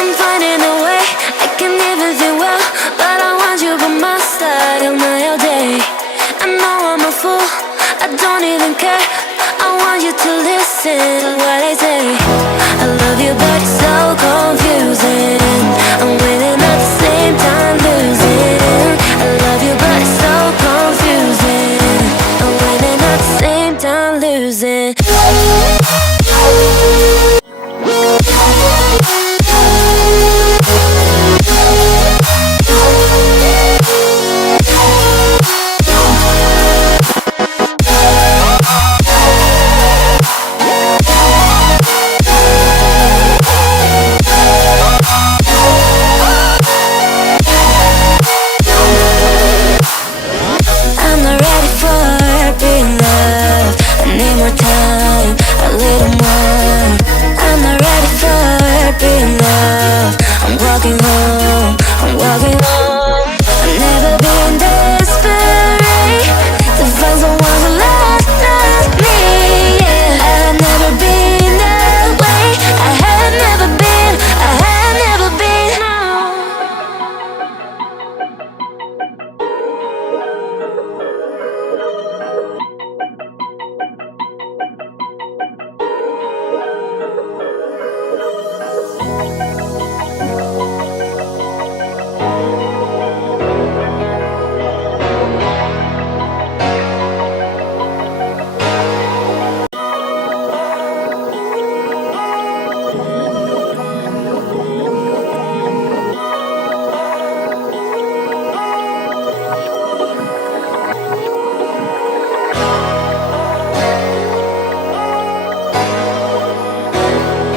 I'm finding a way, I can even do well, but I want you by my side all night, all day. I know I'm a fool, I don't even care. I want you to listen to what I say.